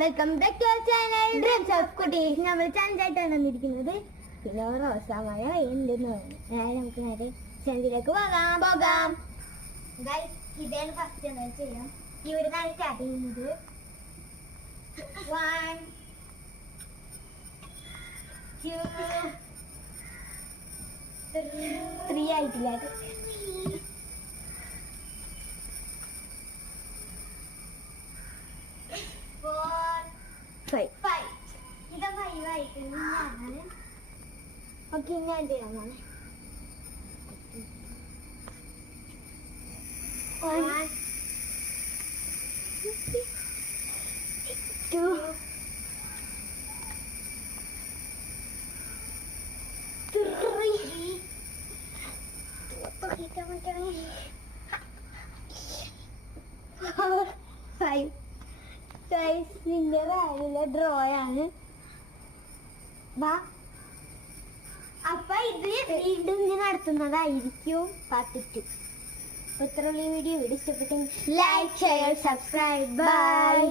Welcome back to our channel dreams of Kutties. നമ്മൾ ചാനലായിട്ടാണ് വന്നിരിക്കുന്നത്. പിന്നെ റോസാമഴ എന്തെന്ന് പറഞ്ഞു നമുക്ക് നേരെ ചാനലിലേക്ക് പോകാം. ഇതാണ് ഫസ്റ്റ് എന്താ ചെയ്യാം. ഇവിടുന്നാണ് സ്റ്റാർട്ട് ചെയ്യുന്നത്. 1 2 3 ആയിട്ടില്ല. 4 5 ഇത് 5 ആയിട്ടുണ്ട്. ഞാനാണ് ഓക്കെ. ഞാൻ ചെയ്യാമാണ്. 1 2 3 4 5 സൈസിന്റെ വാലിലെ ഡ്രോ ആണ്. അപ്പൊ ഇത് വീണ്ടും ഇങ്ങനെ നടത്തുന്നതായിരിക്കും പാർട്ട് 2. ഇത്രയുള്ള വീഡിയോ ഇഷ്ടപ്പെട്ടെങ്കിൽ ലൈക്ക് ഷെയർ സബ്സ്ക്രൈബ്. ബൈ.